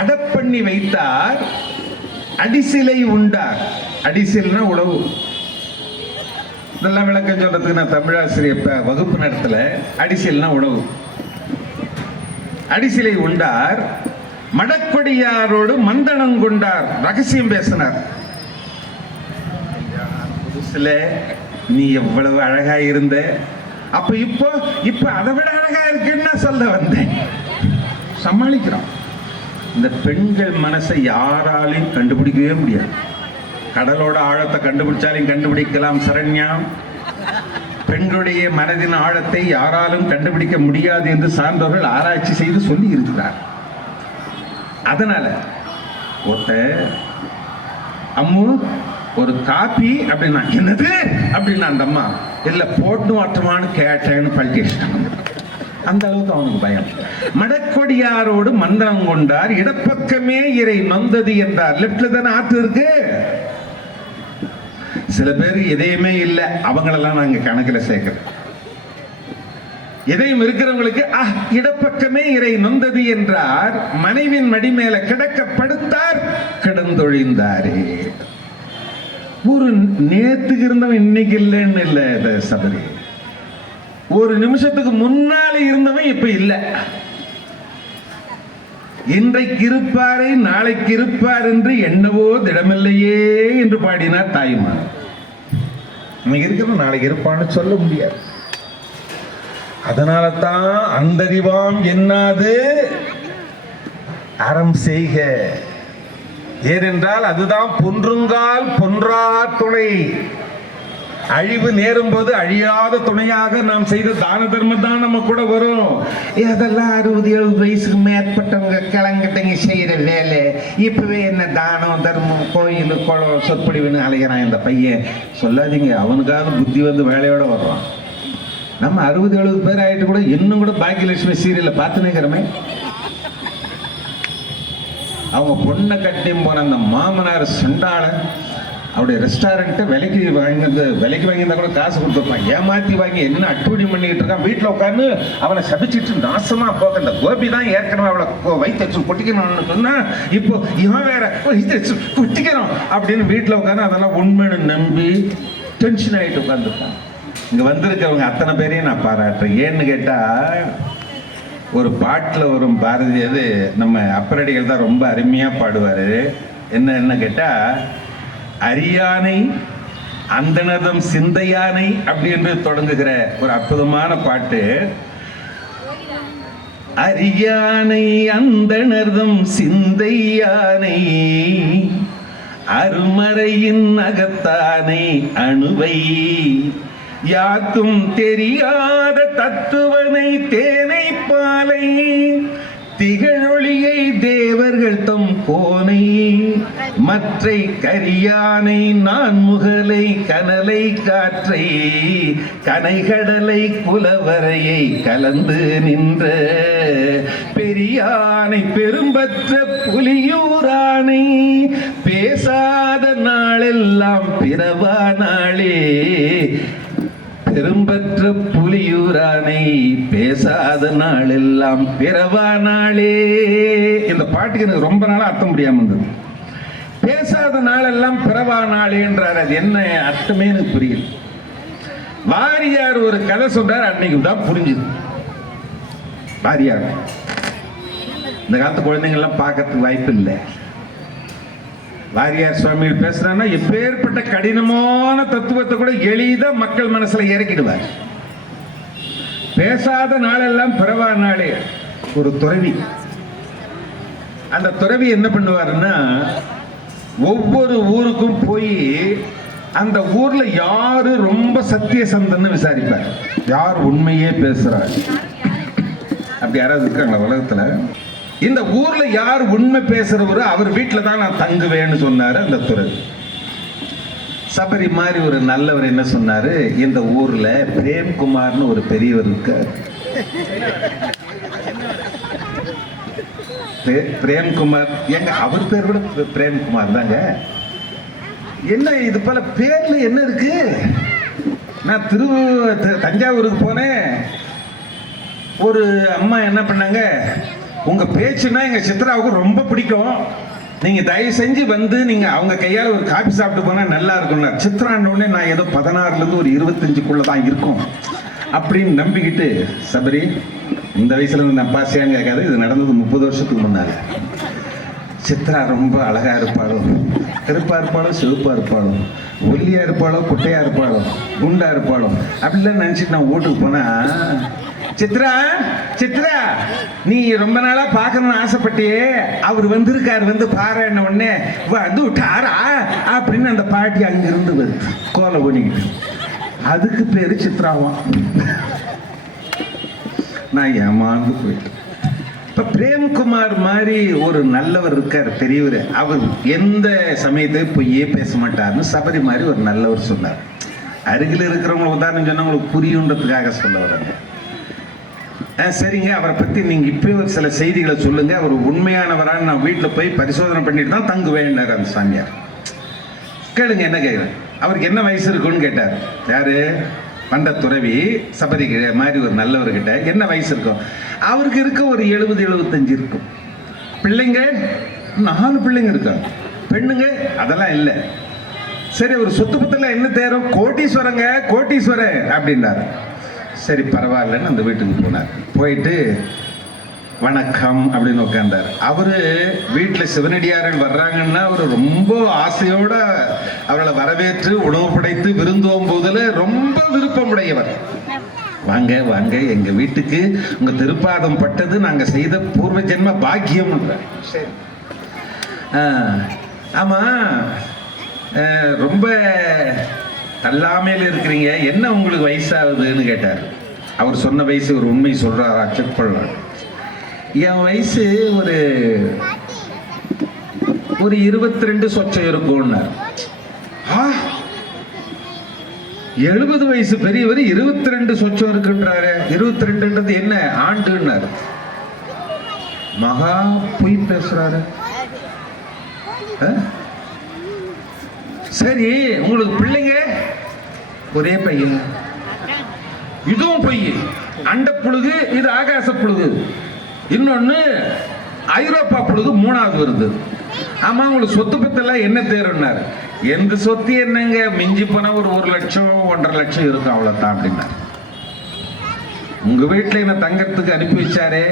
அடப்பண்ணி வைத்தார், அடிசிலை உண்டார். அடிசில்னா உழவு. இதெல்லாம் விளக்கம் சொல்றதுக்கு நான் தமிழாசிரியர் வகுப்பு நடத்தல. அடிசில்னா உழவு. அடிசிலை உண்டார், மடக்கொடியாரோடு மந்தனம் கொண்டார். ரகசியம் பேசினார். புதுசுல நீ எவ்வளவு அழகா இருந்த, அப்ப இப்ப அதை விட அழகா இருக்குன்னு சொல்ல வந்தேன். சமாளிக்கிறோம். இந்த பெண்கள் மனசை யாராலையும் கண்டுபிடிக்கவே முடியாது. கடலோட ஆழத்தை கண்டுபிடிச்சாலும் கண்டுபிடிக்கலாம் சரண்யா. பெண்களுடைய மனதின் ஆழத்தை யாராலும் கண்டுபிடிக்க முடியாது என்று சார்ந்தவர்கள் ஆராய்ச்சி செய்து சொல்லி இருக்கிறார். அதனால அம்மு ஒரு காப்பி அப்படின்னா என்னது அப்படின்னா அந்த அம்மா இல்ல போட்டு மாற்றமானு கேட்டேன்னு பழிக்க. அந்த அளவுக்கு அவனுக்கு பயம். மடக்கொடியாரோடு மந்திரம் கொண்டார், இடப்பக்கமே இறை நொந்தது என்றார். லெப்ட்ல தானே ஆற்று இருக்கு. சில பேர் எதையுமே இல்லை, அவங்களெல்லாம் நாங்க கணக்கில் சேர்க்கிறோம். எதையும் இருக்கிறவங்களுக்கு இடப்பக்கமே இறை நொந்தது என்றார். மனைவின் மடி மேல கிடக்க படுத்தார், கிடந்தொழிந்தாரே. ஒரு நேத்துக்கு இருந்தவன் இன்னைக்கு இல்லைன்னு இல்லை சபரி. ஒரு நிமிஷத்துக்கு முன்னால இருந்தவன் இப்ப இல்ல. இன்றைக்கு இருப்பாரை நாளைக்கு இருப்பார் என்று என்னவோ திடமில்லையே என்று பாடினார் தாய்மார். இன்னைக்கு இருக்கிற நாளைக்கு இருப்பான்னு சொல்ல முடியாது. அதனால தான் அந்தறிவாம் என்னாது அறம் செய்க. ஏனென்றால் அதுதான் பொன்றுங்கால் பொன்றா துணை. அழிவு நேரும் போது அழியாத துணையாக நாம் செய்த தான தர்மம் தான் நம்ம கூட வரும். அதெல்லாம் 60-70 வயசுக்கு மேற்பட்டவங்க கிளங்கிட்டங்க செய்யற வேலை. இப்பவே என்ன தானம் தர்மம் கோயில் குளம் சொற்பொழிவுன்னு அலைகிறான் இந்த பையன். சொல்லாதீங்க, அவனுக்காவது புத்தி வந்து வேலையோட வர்றான். நம்ம 60-70 பேர் ஆயிட்டு கூட இன்னும் கூட பாக்கியலட்சுமி சீரியல்ல பார்த்துனேங்கிறமே. அவங்க பொண்ணை கட்டி போன அந்த மாமனார் சண்டாளன் அவருடைய ரெஸ்டாரண்ட்டை விலைக்கு வாங்கியிருந்தா கூட காசு கொடுத்துருப்பான். ஏமாத்தி வாங்கி என்ன அட்டுவடி பண்ணிக்கிட்டு இருக்கான். வீட்டில் உட்காந்து அவனை சபிச்சுட்டு நாசமா போக. இந்த கோபி தான் ஏற்கனவே அவளை வைத்தச்சு கொட்டிக்கணும்னு சொன்னா இப்போ இவன் வேற வைத்தச்சு கொட்டிக்கணும் அப்படின்னு வீட்டில் உட்காந்து அதெல்லாம் உண்மைன்னு நம்பி டென்ஷன் ஆகிட்டு உட்காந்துருக்கான். இங்கே வந்திருக்கவங்க அத்தனை பேரையும் நான் பாராட்டுறேன். ஏன்னு கேட்டால் ஒரு பாட்டில் வரும் பாரதி, அது நம்ம அப்பரடிகள் தான் ரொம்ப அருமையாக பாடுவார். என்ன கேட்டால், அரியானை அந்தனதம் சிந்தையானை அப்படி என்று தொடங்குகிற ஒரு அற்புதமான பாட்டு. அரியானை அந்தனதம் சிந்தையானை அருமறையின் அகத்தானை அணுவை யாக்கும் தெரியாத தத்துவனை தேனை பாலை திகழொளியை தேவர்கள் தம் கோனை மற்றை கரியானை நான் முகலை கனலை காற்றை கனைகடலை குலவரையை கலந்து நின்ற பெரியானை பெரும்பற்ற புலியூரானை பேசாத நாளெல்லாம் பிறவா நாளே. பெரும்பற்ற புலியூரானை பேசாத நாளெல்லாம் பிறவா நாளே. இந்த பாட்டுக்கு எனக்கு ரொம்ப நாளா அர்த்தம் முடியாம இருந்தது. பேசாத நாளெல்லாம் பிறவா நாளேன்றார். அது என்ன அர்த்தமே எனக்கு புரியல. வாரியார் ஒரு கதை சொல்றாரு, அன்னைக்கு தான் புரிஞ்சுது. வாரியார் இந்த காலத்து குழந்தைங்கள்லாம் பார்க்கறதுக்கு வாய்ப்பு இல்லை. வாரியார் சுவாமிகள் பேசுறான்னா எப்பேற்பட்ட கடினமான தத்துவத்தை கூட எளிதா மக்கள் மனசுல இறக்கிடுவார். பேசாத நாளெல்லாம் பிறவா நாளே. ஒரு துறவி, அந்த துறவி என்ன பண்ணுவாருன்னா, ஒவ்வொரு ஊருக்கும் போய் அந்த ஊர்ல யாரு ரொம்ப சத்தியசந்தன்னு விசாரிப்பார். யார் உண்மையே பேசுறாரு. அப்படி யாராவது இருக்காங்களா உலகத்துல? இந்த ஊர்ல யார் உண்மை பேசுறவரு அவர் வீட்டில் தான் நான் தங்குவேன்னு சொன்னாரு அந்த துறவி. சபரி மாதிரி ஒரு நல்லவர் என்ன சொன்னாரு, இந்த ஊர்ல பிரேம்குமார்னு ஒரு பெரியவர் இருக்கார். பிரேம்குமார் எங்க அவர் பேர் கூட பிரேம்குமார் தாங்க. என்ன இது போல பேர்ல என்ன இருக்கு? நான் தஞ்சாவூருக்கு போனேன். ஒரு அம்மா என்ன பண்ணாங்க, உங்க பேச்சுன்னா எங்க சித்ராவுக்கு ரொம்ப பிடிக்கும். நீங்க தயவு செஞ்சு வந்து நீங்க அவங்க கையால ஒரு காபி சாப்பிட்டு போனா நல்லா இருக்கும்னா. சித்ரான உடனே நான் ஏதோ 16ல இருந்து ஒரு 25க்குள்ள தான் இருக்கும் அப்படின்னு நம்பிக்கிட்டு, சபரி இந்த வயசுல இருந்து நான் பாசியான்னு கேட்காது, இது நடந்தது 30 வருஷத்துக்கு முன்னால. சித்ரா ரொம்ப அழகா இருப்பாளோ, கருப்பா இருப்பாளோ, சிவப்பா இருப்பாளோ, ஒல்லியா இருப்பாளோ, குட்டையா இருப்பாளோ, குண்டா இருப்பாளோ அப்படிலாம் நினைச்சிட்டு நான் வீட்டுக்கு போனா, சித்ரா சித்ரா நீ ரொம்ப நாளா பார்க்கணும்னு ஆசைப்பட்டியே, அவர் வந்திருக்காரு, வந்து பாரு என்ன உடனே வந்து விட்டாரா அப்படின்னு அந்த பாட்டி அங்கிருந்து வருது கோலை பண்ணிக்கிட்டு. அதுக்கு பேரு சித்ராவான். நான் ஏமாந்து போயிட்டேன். இப்ப பிரேம்குமார் மாதிரி ஒரு நல்லவர் இருக்கார், பெரியவர். அவர் எந்த சமயத்தை பொய்யே பேச மாட்டார்னு சபரி மாதிரி ஒரு நல்லவர் சொன்னார். அருகில் இருக்கிறவங்க உதாரணம் சொன்னா உங்களுக்கு புரியுன்றதுக்காக சொல்ல வர்றாங்க. சரிங்க, அவரை பத்தி நீங்க இப்பயே ஒரு சில செய்திகளை சொல்லுங்க, அவர் உண்மையானவரான்னு நான் வீட்டில் போய் பரிசோதனை பண்ணிட்டு தான் தங்குவேன்னாரு அந்த சாமியார். கேளுங்க என்ன கேட்குறேன். அவருக்கு என்ன வயசு இருக்குன்னு கேட்டார். யாரு? பண்ட துறவி சபரி மாதிரி ஒரு நல்லவர்கிட்ட என்ன வயசு இருக்கும்? அவருக்கு இருக்க ஒரு 70-75 இருக்கும். பிள்ளைங்க 4 பிள்ளைங்க இருக்காங்க. பெண்ணுங்க அதெல்லாம் இல்லை. சரி, ஒரு சொத்து பத்தெல்லாம் என்ன தேரும்? கோட்டீஸ்வரங்க, கோட்டீஸ்வரன் அப்படின்றாரு. சரி பரவாயில்லன்னு அந்த வீட்டுக்கு போனார். போயிட்டு வணக்கம் அப்படின்னு உட்கார்ந்தார். அவரு வீட்டில் சிவனடியார்கள் வர்றாங்கன்னா அவர் ரொம்ப ஆசையோட அவர்களை வரவேற்று உணவு படைத்து விருந்தோம் போதில் ரொம்ப விருப்பமுடையவர். வாங்க வாங்க எங்க வீட்டுக்கு, உங்க திருப்பாதம் பட்டது நாங்க செய்த பூர்வ ஜென்ம பாக்கியம். சரி ஆமா, ரொம்ப தள்ளாமையில் இருக்கிறீங்க, என்ன உங்களுக்கு வயசாகுதுன்னு கேட்டார். அவர் சொன்ன வயசு ஒரு உண்மை சொல்றாரா செக் பண்ணலாம். என் வயசு ஒரு 22 சொச்சம் இருக்கும்னார். 70 வயசு பெரியவர் 22 சொச்சம் இருக்குன்றாரு. 22ன்றது என்ன ஆண்டுன்னார். மகா பொய் பேசுறாரு. சரி, உங்களுக்கு பிள்ளைங்க? ஒரே பையன். இதுவும் பொய். அண்ட புழுகு, இது ஆகாச புழுகு. இன்னொன்னு ஐரோப்பா புழுகு 3வது வருது. ஆமா, உங்களுக்கு சொத்து பத்தெல்லாம் என்ன தேருன்னாரு. எந்த சொத்து என்னங்க, மிஞ்சி போனா ஒரு 1 லட்சம் 1.5 லட்சம் இருக்கும், அவ்வளவுதான் அப்படின்னாரு. உங்க வீட்டுல என்ன தங்கறதுக்கு அனுப்பி வச்சாரே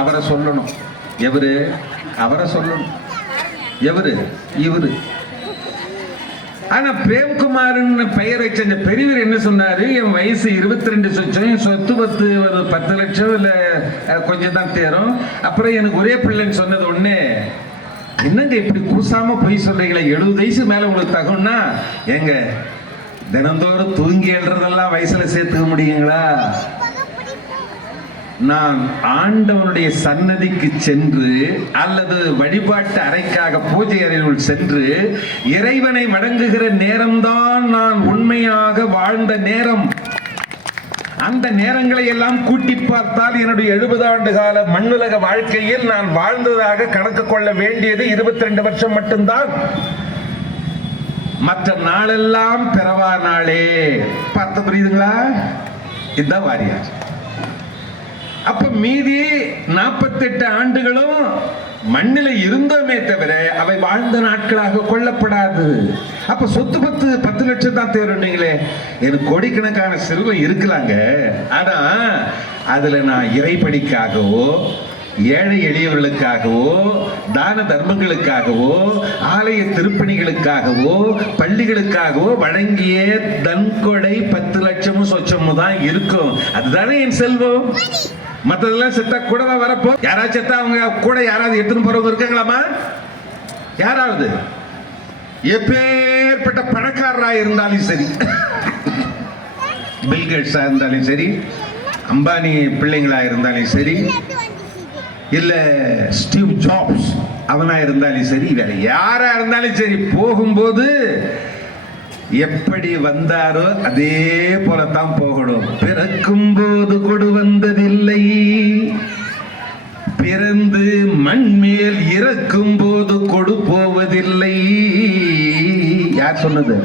அவரை சொல்லணும். எவரு? அவரை சொல்லணும். எவரு? இவரு. ஆனா பிரேம்குமார்னு பெயர் வச்ச அந்த பெரியவர் என்ன சொன்னாரு? என் வயசு 22 சொச்சம், என் சொத்து பத்து ஒரு 10 லட்சம் இல்ல கொஞ்சம் தான் தேரும். அப்புறம் எனக்கு ஒரே பிள்ளைன்னு சொன்னது ஒண்ணு. என்னங்க இப்படி கூசாம போய் சொல்றீங்களா? 70 வயசு மேல உங்களுக்கு தகும்னா எங்க தினந்தோறும் தூங்கி எழுறதெல்லாம் வயசுல சேர்த்துக்க முடியுங்களா? நான் ஆண்டவனுடைய சன்னதிக்கு சென்று அல்லது வழிபாட்டு அறைக்காக பூஜை அறைக்குள் சென்று இறைவனை வணங்குகிற நேரம்தான் நான் உண்மையாக வாழ்ந்த நேரம். அந்த நேரங்களை எல்லாம் கூட்டி பார்த்தால் என்னுடைய 70 ஆண்டு கால மண்ணுலக வாழ்க்கையில் நான் வாழ்ந்ததாக கணக்கு கொள்ள வேண்டியது 22 வருஷம் மட்டும்தான். மற்ற நாளெல்லாம் பிறவா நாளே. பார்த்து புரியுதுங்களா? இதுதான் வாரியார். அப்ப மீதி 48 ஆண்டுகளும் மண்ணில இருந்தோமே தவிர அவை வாழ்ந்த நாட்களாக கொள்ளப்படாது. அப்ப சொத்து 10 லட்சம் தான் தேர்ந்தீங்களே, எனக்கு கோடிக்கணக்கான செல்வம் இருக்கலாங்க. ஆனா அதுல நான் இறைப்படிக்காகவோ ஏழை எளியவர்களுக்காகவோ தான தர்மங்களுக்காகவோ ஆலய திருப்பணிகளுக்காகவோ பள்ளிகளுக்காகவோ வழங்கிய தன்கொடை 10 லட்சமும் சொச்சமும் தான் இருக்கும். அதுதானே என் செல்வம். மற்றதெல்லாம் செத்தா கூடவா வரப்போ? யாராவது செத்தா அவங்க கூட யாராவது எடுத்துன்னு போறவங்க இருக்காங்களாமா? யாராவது? எப்பேற்பட்ட பணக்காரரா இருந்தாலும் சரி, பில்கேட்ஸா இருந்தாலும் சரி, அம்பானி பிள்ளைங்களா இருந்தாலும் சரி, இல்ல ஸ்டீவ் ஜாப்ஸ் அவனா இருந்தாலும் சரி, வேற யாரா இருந்தாலும் சரி, போகும்போது எப்படி வந்தாரோ அதே போலத்தான் போகணும். பிறக்கும் போது கொடு வந்ததில்லை, பிறந்து மண் மேல் இறக்கும் போது கொடு போவதில்லை. யார் சொன்னது?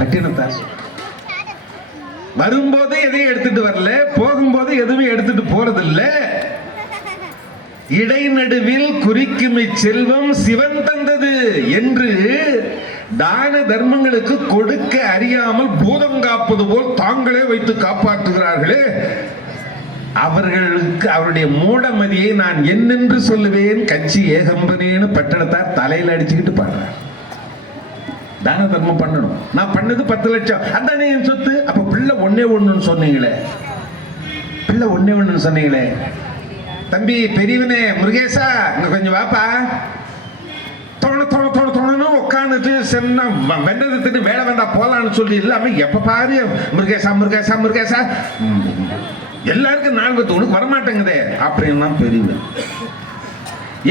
பட்டினத்தார். வரும்போது எதையும் எடுத்துட்டு வரல, போகும்போது எதுவும் எடுத்துட்டு போறதில்லை. இடைநடுவில் குறிக்குமை செல்வம் சிவன் தந்தது என்று தான தர்மங்களுக்கு கொடுக்க அறியாமல் பூதம் காப்பது போல் தாங்களே வைத்து காப்பாற்றுகிறார்களே, அவர்களுக்கு அவருடைய மூடமதியை நான் என்னென்று சொல்லுவேன். கட்சி ஏகம்பனேன்னு பட்டணத்தார் தலையில் அடிச்சுக்கிட்டு பாடுறார். தான தர்மம் பண்ணணும். நான் பண்ணது 10 லட்சம், அதானே என் சொத்து. அப்ப பிள்ளை ஒன்னே ஒண்ணுன்னு சொன்னீங்களே, பிள்ளை ஒன்னே ஒண்ணுன்னு சொன்னீங்களே. தம்பி பெரியவனே முருகேசா இங்க கொஞ்சம் வாப்பா. தோணு உட்காந்துட்டு சென்ன வெந்ததுன்னு வேலை வேண்டா போலான்னு சொல்லி இல்லாம எப்ப பாரு முருகேசா முருகேசா முருகேசா, எல்லாருக்கும் நாள் பத்து உனக்கு வரமாட்டேங்குதே அப்படின்னு தான் பெரியவன்.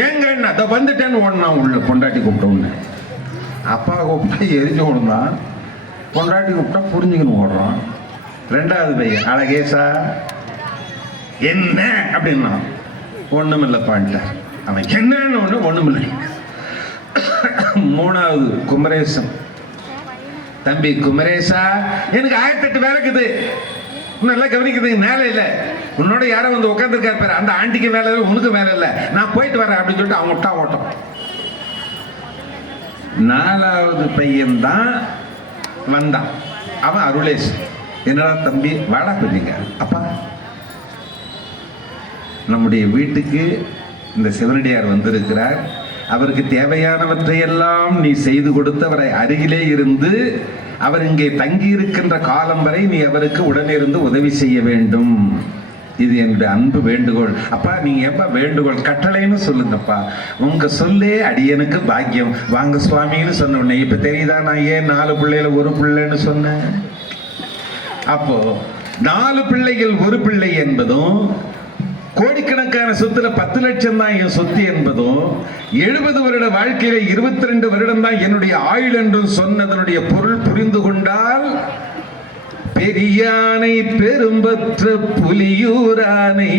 ஏங்க அதை வந்துட்டேன்னு ஒன்னா உள்ள பொண்டாட்டி கூப்பிட்டோன்னு. அப்பா கூப்பிட்டா எரிஞ்சு ஓடுந்தான், பொண்டாட்டி கூப்பிட்டா புரிஞ்சுக்கணும் ஓடுறான். 2வது பையன் அழகேசா என்ன அப்படின்னா ஒண்ணுமில்லப்பான்ட்டார். அவன் என்னன்னு ஒண்ணுமில்லை. 3வது குமரேசன், தம்பி குமரேசா எனக்கு 1008 வேலை இருக்குது, நல்லா கவனிக்கிறதுக்கு மேலே இல்லை. உன்னோட யாரோ வந்து உட்காந்துருக்காரு பேர், அந்த ஆண்டிக்கு வேலை இல்லை, உனக்கு வேலை இல்லை, நான் போயிட்டு வரேன் அப்படின்னு சொல்லிட்டு அவன் விட்டா ஓட்டம். 4வது பையன் தான் வந்தான், அவன் அருளேஷ். என்னடா தம்பி வாடா பிள்ளைங்க. அப்பா நம்முடைய வீட்டுக்கு இந்த சிவனடியார் வந்திருக்கிறார், அவருக்கு தேவையானவற்றையெல்லாம் நீ செய்து கொடுத்து அவரை அருகிலே இருந்து அவர் இங்கே தங்கி இருக்கின்ற காலம் வரை நீ அவருக்கு உடனிருந்து உதவி செய்ய வேண்டும். இது என்னுடைய அன்பு வேண்டுகோள். அப்பா நீங்க எப்ப வேண்டுகோள் கட்டளைன்னு சொல்லுங்கப்பா, உங்க சொல்லே அடியனுக்கு பாக்கியம். வாங்க சுவாமின்னு சொன்ன உடனே இப்ப தெரியுதா நான் ஏன் 4 பிள்ளையில 1 பிள்ளைன்னு சொன்னேன். அப்போ 4 பிள்ளைகள் 1 பிள்ளை என்பதும், கோடிக்கணக்கான சொத்துல 10 லட்சம் தான் என் சொத்து என்பதும், 70 வருட வாழ்க்கையில 22 வருடம் தான் என்னுடைய ஆயுள் என்றும் சொன்னதனுடைய பொருள் புரிந்து கொண்டால், பெரியானை பெரும்பற்ற புலியூரானை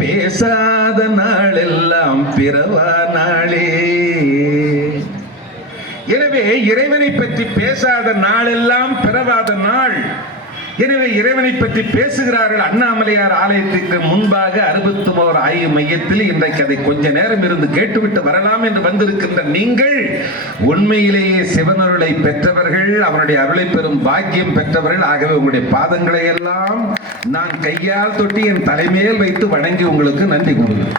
பேசாத நாளெல்லாம் பிறவா நாளே. எனவே இறைவனை பற்றி பேசாத நாளெல்லாம் பிறவாத நாள். எனவே இறைவனை பற்றி பேசுகிறார்கள். அண்ணாமலையார் ஆலயத்திற்கு முன்பாக 61 ஆய்வு மையத்தில் இன்றைக்கு அதை கொஞ்ச நேரம் இருந்து கேட்டுவிட்டு வரலாம் என்று வந்திருக்கின்ற நீங்கள் உண்மையிலேயே சிவனருளை பெற்றவர்கள், அவருடைய அருளை பெறும் பாக்கியம் பெற்றவர்கள். ஆகவே உங்களுடைய பாதங்களை எல்லாம் நான் கையால் தொட்டி என் தலைமையில் வைத்து வணங்கி உங்களுக்கு நன்றி கூறுகிறேன்.